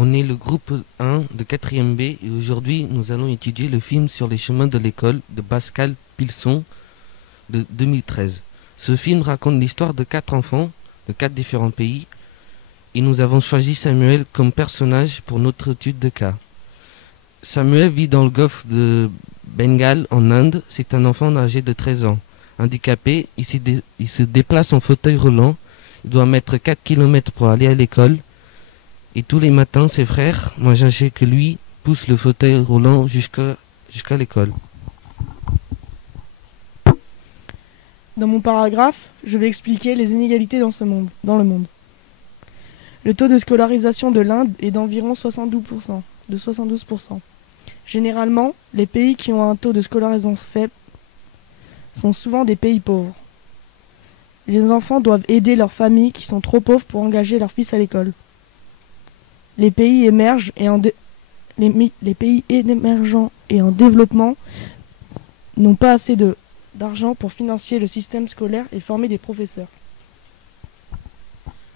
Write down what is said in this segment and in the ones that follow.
On est le groupe 1 de 4e B et aujourd'hui nous allons étudier le film sur les chemins de l'école de Pascal Pilson de 2013. Ce film raconte l'histoire de 4 enfants de 4 différents pays et nous avons choisi Samuel comme personnage pour notre étude de cas. Samuel vit dans le golfe de Bengale en Inde. C'est un enfant âgé de 13 ans. Handicapé, il se déplace en fauteuil roulant. Il doit mettre 4 km pour aller à l'école. Et tous les matins, ses frères, moins âgés que lui, poussent le fauteuil roulant jusqu'à l'école. Dans mon paragraphe, je vais expliquer les inégalités dans le monde. Le taux de scolarisation de l'Inde est d'environ 72%. Généralement, les pays qui ont un taux de scolarisation faible sont souvent des pays pauvres. Les enfants doivent aider leurs familles qui sont trop pauvres pour engager leurs fils à l'école. Les pays émergents les pays émergents et en développement n'ont pas assez d'argent pour financer le système scolaire et former des professeurs.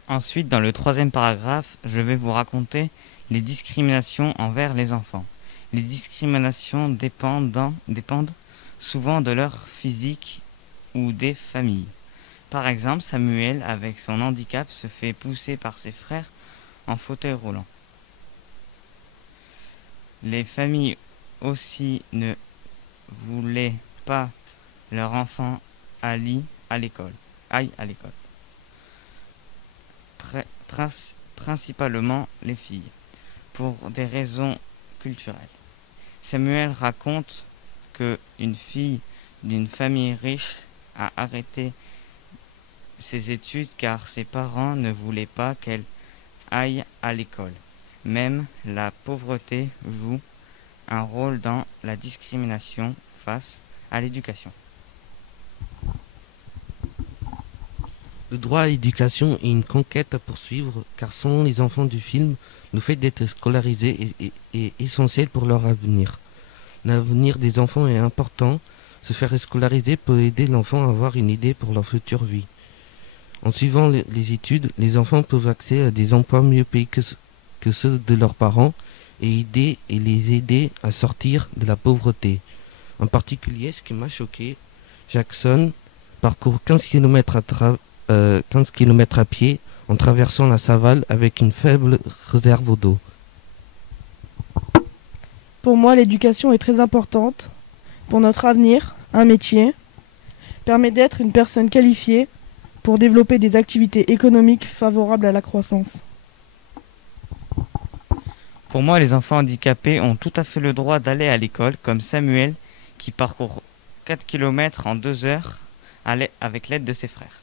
Ensuite, dans le troisième paragraphe, je vais vous raconter les discriminations envers les enfants. Les discriminations dépendent souvent de leur physique ou des familles. Par exemple, Samuel, avec son handicap, se fait pousser par ses frères en fauteuil roulant. Les familles aussi ne voulaient pas leur enfant aille à l'école. Principalement les filles, pour des raisons culturelles. Samuel raconte qu'une fille d'une famille riche a arrêté ses études car ses parents ne voulaient pas qu'elle aille à l'école. Même la pauvreté joue un rôle dans la discrimination face à l'éducation. Le droit à l'éducation est une conquête à poursuivre car selon les enfants du film, le fait d'être scolarisé est essentiel pour leur avenir. L'avenir des enfants est important. Se faire scolariser peut aider l'enfant à avoir une idée pour leur future vie. En suivant les études, les enfants peuvent accéder à des emplois mieux payés que ceux de leurs parents et les aider à sortir de la pauvreté. En particulier, ce qui m'a choqué, Jackson parcourt 15 km à pied en traversant la savane avec une faible réserve d'eau. Pour moi, l'éducation est très importante pour notre avenir. Un métier permet d'être une personne qualifiée pour développer des activités économiques favorables à la croissance. Pour moi, les enfants handicapés ont tout à fait le droit d'aller à l'école, comme Samuel qui parcourt 4 km en 2 heures avec l'aide de ses frères.